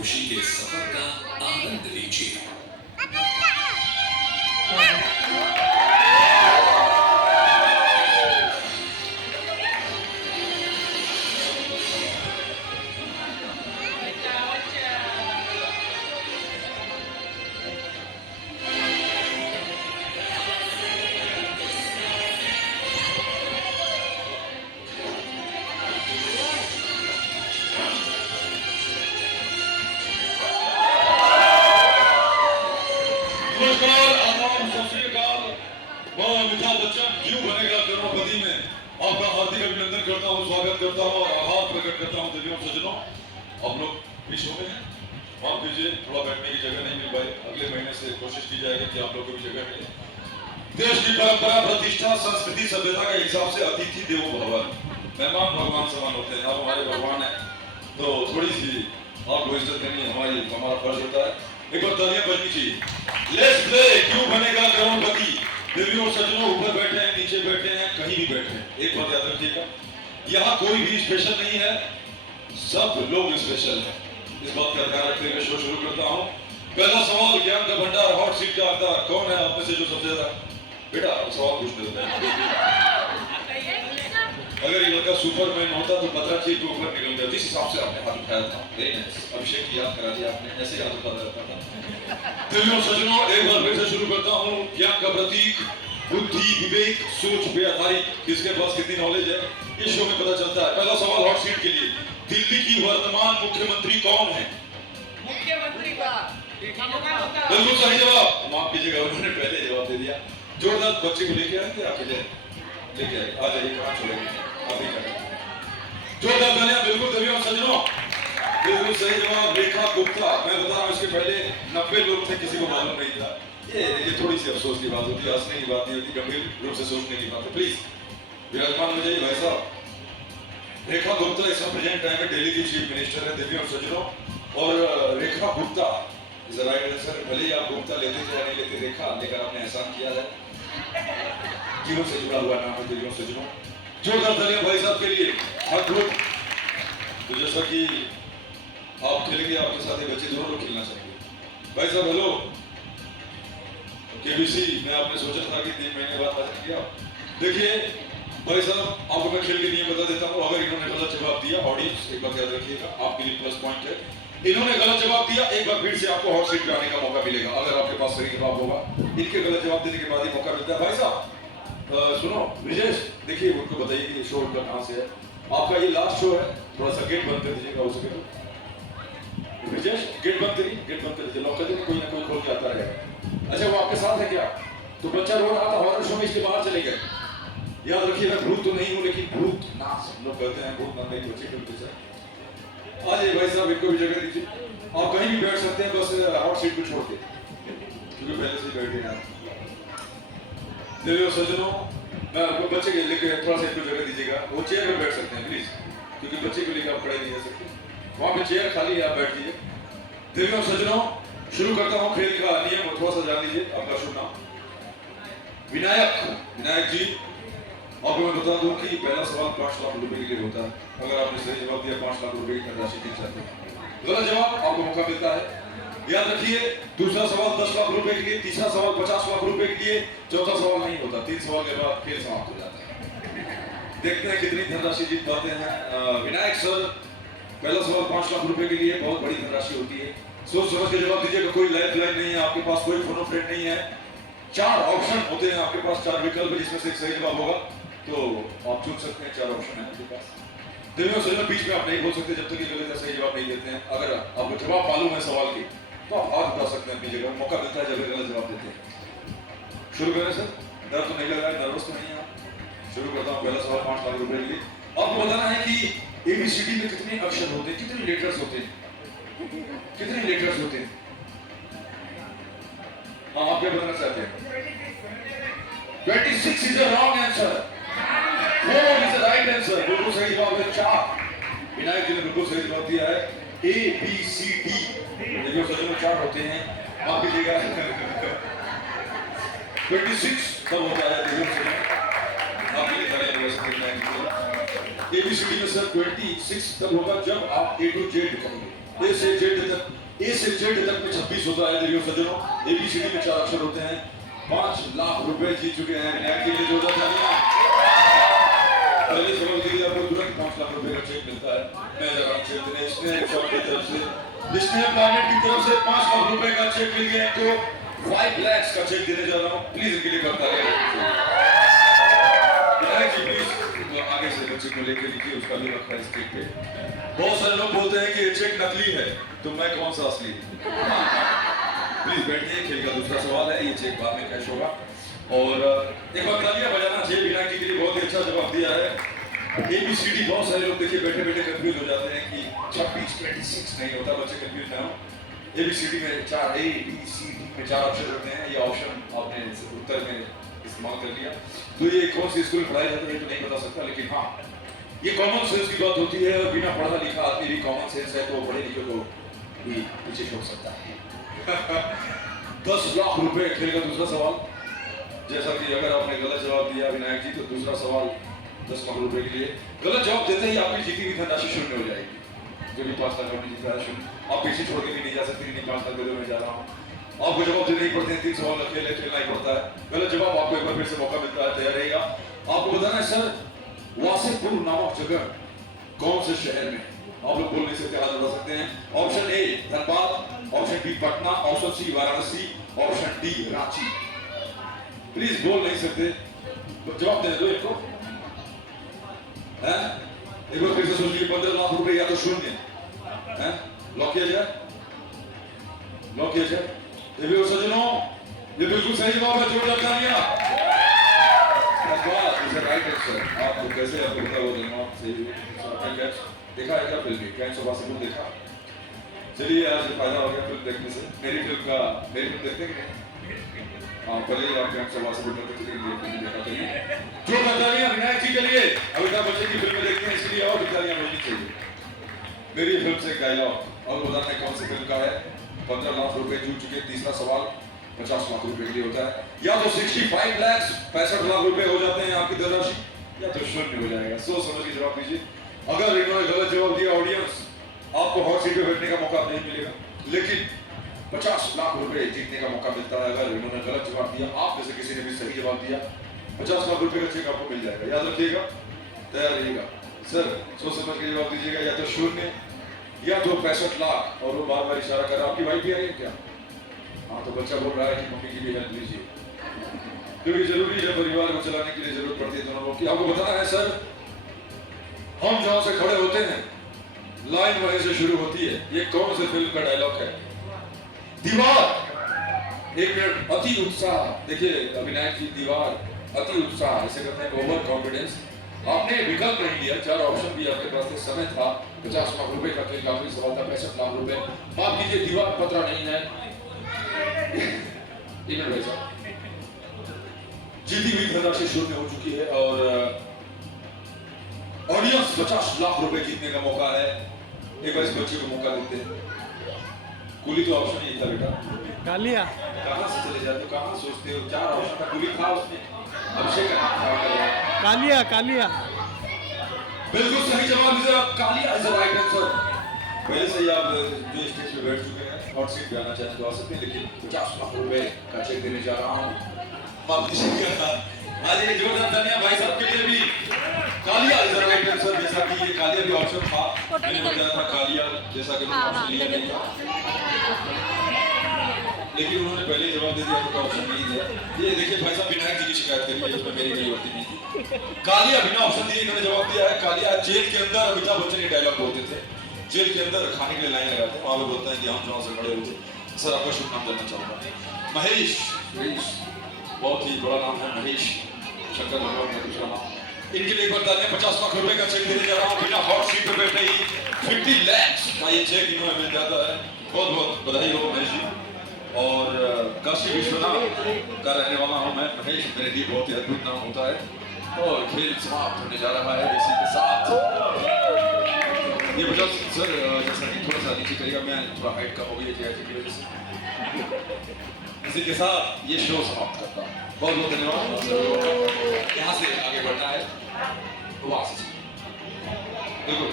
खुशी के सफर का आनंद लीजिए। नमस्कार, आदाब, सत श्री अकाल। मैं अमिताभ बच्चन क्यों बनेगा करोड़पति में आपका हार्दिक अभिनंदन करता हूँ, स्वागत करता हूँ और आभार प्रकट करता हूँ। देवियों सज्जनों, आप लोग खुश हो गए हैं? माफ कीजिए, थोड़ा बैठने की जगह नहीं मिल पाई। अगले महीने से कोशिश की जाएगी कि आप लोग को भी जगह मिले। देश की परंपरा, प्रतिष्ठा, संस्कृति, सभ्यता के हिसाब से अतिथि देवो भव, मेहमान भगवान समान होते हैं। आप हमारे भगवान है, तो थोड़ी सी आपको इज्जत देनी हमारा फर्ज होता है। एक बार तालियां बजनी चाहिए। लेट्स प्ले क्यों बनेगा करोड़पति। देवियों और सज्जनों, ऊपर बैठे हैं, नीचे बैठे हैं, कहीं भी बैठे हैं, एक बात याद रखिएगा, यहाँ कोई भी स्पेशल नहीं है, सब लोग स्पेशल है। इस बात का ध्यान रखते हुए शो शुरू करता हूँ। पहला सवाल, ज्ञान का भंडार, हॉट सीट का हकदार कौन है आप में से जो सबसे ज्यादा? बेटा सवाल पूछ दे। अगर ये लड़का सुपरमैन होता तो 15 चीज के ऊपर निकल गया। जिस हिसाब से आपने हाथ उठाया था, अभिषेक की याद करा दिया आपने, ऐसे ही हाथ उठाता रहता था। देवियों सज्जनों, एक बार फिर से शुरू करता हूँ। ज्ञान का प्रतीक, बुद्धि, विवेक, सोच पे आधारित किसके पास कितनी नॉलेज है, इस शो में पता चलता है। पहला सवाल हॉट सीट के लिए, दिल्ली की वर्तमान मुख्यमंत्री कौन है? मुख्यमंत्री का बिल्कुल सही जवाब। माफ कीजिएगा, उन्होंने पहले जवाब दे दिया। जोरदार बच्चे को लेके आए थे, अकेले लेके आए, आ जाइए, कहाँ छोड़ेंगे आप ही करें। जोरदार तालियां। बिल्कुल देवियों और सज्जनों, बिल्कुल सही जवाब, रेखा गुप्ता। मैं बता रहा हूँ, इसके पहले 90 लोग थे, किसी को मालूम नहीं था। ये थोड़ी सी अफसोस की बात होती है, हंसने की बात नहीं होती, गंभीर रूप से सोचने की बात है। प्लीज विराजमान हो जाइए भाई साहब। रेखा गुप्ता इस प्रेजेंट टाइम में दिल्ली की चीफ मिनिस्टर है। देवियों और सज्जनों, और Rekha Gupta is right answer. भले ही आप गुप्ता लेते थे या नहीं लेते, रेखा लेकर आपने एहसान किया है, जीवन से जुड़ा हुआ नाम है। देवियों और सज्जनों, जोरदार तालियां भाई साहब के लिए। अद्भुत। तो जैसा कि आप खेलेंगे, आपके साथ बच्चे दोनों लोग खेलना चाहेंगे। भाई साहब हेलो। केबीसी में आपने सोचा था कि 3 महीने बाद हाजिर किया। देखिए भाई साहब, आपको मैं खेल के नियम बता देता हूँ। अगर इन्होंने गलत जवाब दिया, ऑडियंस एक बात याद रखिएगा, आपके लिए प्लस पॉइंट है। इन्होंने गलत जवाब दिया, एक बार फिर से आपको हॉट सीट पे आने का मौका मिलेगा, अगर आपके पास सही जवाब होगा। इनके गलत जवाब देने के बाद ही मौका मिलता है। भाई साहब सुनो, विजेश देखिए, उनको बताइए कि शो उनका कहाँ से है। आपका ये लास्ट शो है, थोड़ा सा गेट बंद कर दीजिएगा हो सके तो। विजेश गेट बंद करिए, गेट बंद कर दीजिए, लॉक कर दीजिए, कोई ना कोई खोल के आता रहेगा। अच्छा, वो आपके साथ है क्या? तो बच्चा रो रहा था हॉरर शो में, इसके बाहर चले गए। याद रखिएगा, भूत तो नहीं हूँ, लेकिन भूत नाच लोग कहते हैं, भूत नाच नहीं, बच्चे खेलते चाहे। आ जाइए भाई साहब, इनको भी जगह दीजिए। आप कहीं भी बैठ सकते हैं, बस हॉट सीट को छोड़ के, क्योंकि पहले से बैठ गए हैं। देवियों सज्जनों, मैं आपको बच्चे के लेके थोड़ा सा इनको जगह दीजिएगा। वो चेयर पर बैठ सकते हैं प्लीज, क्योंकि बच्चे को लेकर आप खड़े नहीं रह सकते। वहाँ पे चेयर खाली है, आप बैठ जाइए। देवियों सज्जनों, शुरू करता हूँ खेल का नियम, थोड़ा सा जान लीजिए। आपका शुभ नाम? विनायक। विनायक जी, आपको मैं बता दूं कि पहला सवाल 5 लाख रुपए के लिए होता है। अगर आपने सही जवाब दिया, 5 लाख रुपए की धनराशि दी जाती है। गलत जवाब, आपको मौका मिलता है। याद रखिए, दूसरा सवाल 10 लाख रुपए के लिए, तीसरा सवाल 50 लाख रुपए के लिए, चौथा सवाल नहीं होता। 3 सवाल के बाद खेल समाप्त हो जाता है। देखते हैं कितनी धनराशि जीत पाते हैं विनायक सर। पहला सवाल 5 लाख रुपए के लिए, बहुत बड़ी धनराशि होती है। सोच समझ के जवाब दीजिएगा। कोई लाइफ लाइन नहीं है आपके पास, कोई फोनो फ्रेंड नहीं है। 4 ऑप्शन होते हैं आपके पास, 4 विकल्प, जिसमें से एक सही जवाब होगा तो आप चुन सकते हैं। 4 ऑप्शन है आपके पास। देवियों सज्जनों, बीच में आप नहीं बोल सकते जब तक कि गलत सही जवाब नहीं देते हैं। अगर आपको जवाब मालूम है सवाल की, तो आप हाथ उठा सकते हैं अपनी जगह। मौका मिलता है जब गलत जवाब देते हैं। शुरू करें सर? डर तो नहीं लग रहा है, नर्वस तो नहीं है आप? शुरू करता हूँ। पहला सवाल 5 लाख रुपए के लिए। आपको बताना है कि ABCD में कितने अक्षर होते हैं, कितने लेटर्स होते हैं, कितने लेटर्स होते हैं? हाँ, आप क्या बताना चाहते हैं? 26 is a wrong answer, 4 is a right answer. बिल्कुल सही जवाब है 4। विनायक जी ने बिल्कुल सही जवाब दिया है, ABCD। देखिए सज्जनों, 4 होते हैं। आप लीजिएगा 26 तब होता है। आप ये करें वैसे ABCD में सर 26 तब होगा जब आप A to Z लिखेंगे। ए से जेड तक में 26 होता है देखिए सज्जनों। ABCD में 4 अक्षर होते हैं। 5 लाख रुपए जीत चुके हैं विनायक जी ने। जोरदार तालियां। पहले सवाल के लिए आपको तुरंत 5 लाख रुपए का चेक मिलता है। मैं जरा चेक देने स्नेह शॉप की तरफ से प्लैनेट की तरफ से 5 लाख रुपए का चेक मिल गया। तो 5 lakhs का चेक देने जा रहा हूँ। प्लीज इनके लिए करता है विनायक जी प्लीज आगे से बच्चे को लेकर लीजिए। उसका भी रखा है स्टेज पे। बहुत सारे लोग बोलते हैं कि ये चेक नकली है तो मैं कौन सा असली हूँ। प्लीज बैठिए। खेल का दूसरा सवाल है। ये चेक बाद में कैश होगा और एक बार तालियां बजाना चाहिए विनायक जी के लिए। बहुत ही अच्छा जवाब दिया है। ABCD बहुत सारे लोग देखिए बैठे बैठे कंफ्यूज हो जाते हैं कि 26 नहीं होता। बच्चे कंफ्यूज ना हो। ABCD में 4 A B C D में 4 अक्षर होते हैं। ये ऑप्शन आपने उत्तर में इस्तेमाल कर लिया। तो ये कौन सी स्कूल पढ़ाई जाती है तो नहीं बता सकता, लेकिन हाँ ये कॉमन सेंस की बात होती है। और बिना पढ़ा लिखा आदमी भी कॉमन सेंस है तो पढ़े लिखे को भी पीछे छोड़ सकता है। 10 लाख रुपए। खेल का दूसरा सवाल। जैसा कि अगर आपने गलत जवाब दिया विनायक जी तो दूसरा सवाल 10 लाख रुपए के लिए। गलत जवाब देते ही आपकी जीती हुई धनराशि शून्य हो जाएगी। जो भी 5 लाख रुपए जीता है शून्य। आप पीछे छोड़ के भी नहीं जा सकते। नहीं 5 लाख रुपए में जा रहा हूँ। आपको जवाब देने ही पड़ते हैं। 3 सवाल खेलना ही पड़ता है। गलत जवाब आपको एक बार फिर से मौका मिलता है। तैयार रहेगा। आपको बताना है सर वासेपुर नामक जगह कौन से शहर में। आप लोग बोल नहीं सकते, हाथ बढ़ा सकते हैं। Option A Dhanbad, option B Patna, option C Varanasi, option D Ranchi. Please बोल नहीं सकते, जवाब दे दो इनको। हैं एक बार फिर से सोचिए। 15 लाख रुपए या तो शून्य है। लॉक किया जाए। लॉक किया जाए। ये भी सज्जनों ये बिल्कुल सही जवाब है। जोरदार तालियां। Right answer. आपको कैसे आपको पता वो जवाब सही है। देखा है क्या फिल्म? कैन सो वासेपुर देखा? चलिए आज फायदा हो गया फिल्म देखने से। मेरी फिल्म देखते हैं कि नहीं? हाँ पहले आप कैन सो वासेपुर देखते देखा करिए। जोरदार तालियां विनायक जी के लिए। अमिताभ बच्चन की फिल्म देखते हैं इसलिए और तालियां बजनी चाहिए। मेरी फिल्म से एक डायलॉग और बताना कौन सी फिल्म का है। 15 लाख रुपए जीत चुके। तीसरा सवाल 50 लाख रुपए के लिए होता है। या तो 65 लाख 65 लाख रुपए हो जाते हैं आपकी धनराशि, या तो शून्य हो जाएगा। सोच समझ के जवाब दीजिए। अगर इन्होंने गलत जवाब दिया ऑडियंस आपको हॉट सीट पे बैठने का मौका नहीं मिलेगा, लेकिन 50 लाख रुपए जीतने का मौका मिलता है। अगर इन्होंने गलत जवाब दिया, आप में से किसी ने भी सही जवाब दिया, 50 लाख रुपए का चेक आपको मिल जाएगा। याद रखिएगा। तैयार रहिएगा। सर सोच समझ के जवाब दीजिएगा। या तो शून्य या तो 65 लाख। और वो बार बार इशारा कर रहा है। आपकी वाइफ भी आई है क्या? हाँ तो बच्चा बोल रहा है कि मम्मी की भी हेल्प लीजिए, क्योंकि जरूरी है परिवार को चलाने के लिए जरूरत पड़ती है दोनों लोगों की। आपको बताना है सर हम जहां से खड़े होते हैं लाइन वहीं से शुरू होती है। ये कौन से फिल्म का डायलॉग है? दीवार। एक मिनट। अति उत्साह। देखिए विनायक जी दीवार अति उत्साह इसे कहते हैं ओवर कॉन्फिडेंस। आपने विकल्प नहीं लिया। 4 ऑप्शन भी आपके पास थे, समय था। 50 लाख रुपए का खेल का आखिरी सवाल था। 65 लाख रुपए। माफ कीजिए दीवार पतरा नहीं है। जीती हुई धनराशि शून्य हो चुकी है और ऑडियंस 50 लाख रुपए जीतने का मौका है। एक बार इस बच्चे को मौका देते हैं। कुली तो ऑप्शन ही था बेटा। कालिया कहां से चले जाते हो? कहां सोचते हो? 4 ऑप्शन का कुली था उसमें। अभिषेक का नाम था। कालिया कालिया बिल्कुल सही जवाब दिया। Kalia is the right answer. पहले से ही आप जो स्टेज पे बैठ चुके हैं हॉट सीट पे आना चाहें तो आ सकते हैं, लेकिन 50 लाख रुपए का चेक देने जा रहा हूँ। माफ कीजिएगा। आज ये जोरदार तालियां भाई साहब के लिए भी। Kalia is the right answer. जैसा कि ये कालिया भी ऑप्शन था, मैंने बताया था कालिया जैसा कि मैंने ऑप्शन लिया नहीं था, लेकिन उन्होंने पहले ही जवाब दे दिया तो ऑप्शन नहीं दिया। ये देखिए भाई साहब विनायक जी की शिकायत करिए, इसमें मेरी कोई गलती नहीं थी। कालिया बिना ऑप्शन दिए इन्होंने जवाब दिया है। कालिया जेल के अंदर अमिताभ बच्चन ये डायलॉग बोलते थे। जेल के अंदर खाने के लिए लाइन लगाते हैं, वहां पे बोलते हैं कि हम जहां से खड़े होते। सर आपका शुभ नाम जानना चाहूंगा। महेश। बहुत ही बड़ा नाम है महेश। शंकर भगवान का दूसरा नाम। इनके लिए बता दें 50 लाख रुपए का चेक देने जा रहा हूँ। बिना हॉट सीट पे बैठे ही 50 लाख का ये चेक इन्हें मिल जाता है। बहुत बहुत बधाई हो महेश जी। और काशी विश्वनाथ का रहने वाला हूँ मैं। महेश मेरे लिए बहुत ही अद्भुत नाम होता है। और खेल समाप्त होने जा रहा है इसी के साथ। ये वजह सर जैसा कि थोड़ा सा नीचे करिएगा, मैं थोड़ा हाइट कम हो गई है की वजह से। इसी के साथ ये शो समाप्त करता हूँ। बहुत बहुत धन्यवाद। यहाँ से आगे बढ़ना है वहाँ से बिल्कुल।